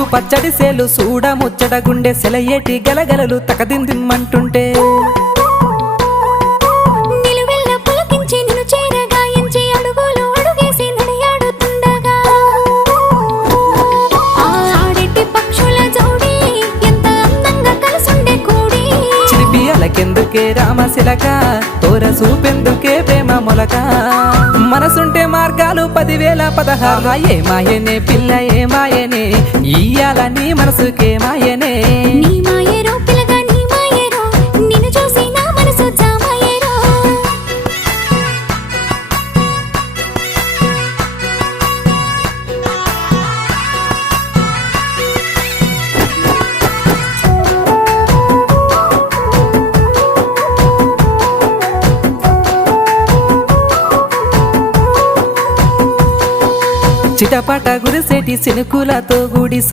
ముద్దు పచ్చడి సేలు సూడ ముచ్చట గుండె సెలయేటి గలగలలు తకదిందిమ్మంటుంటే నిలువెల్ల పులకించి నిన్ను చేరగాయించి అడుగులు అడుగేసి నడియాడుతుండగా ఆడెట్టి పక్షుల జోడి ఎంత అందంగా కలుసుండే కూడి చిలిపి అలకెందుకే రామశిలక తోర సూపెందుకే ప్రేమ మొలక మనసుంటే మార్గాలు 10,016 ఏ మాయనే పిల్ల ఏ మాయనే ఇయ్యాల నీ మనసుకే మాయనే నీ మాయేరో పిల్లగా నీ మాయేరో నిన్ను చూసి నా మనసు జామాయేరో చిటపట గురిసేటి సినుకులతో గుడి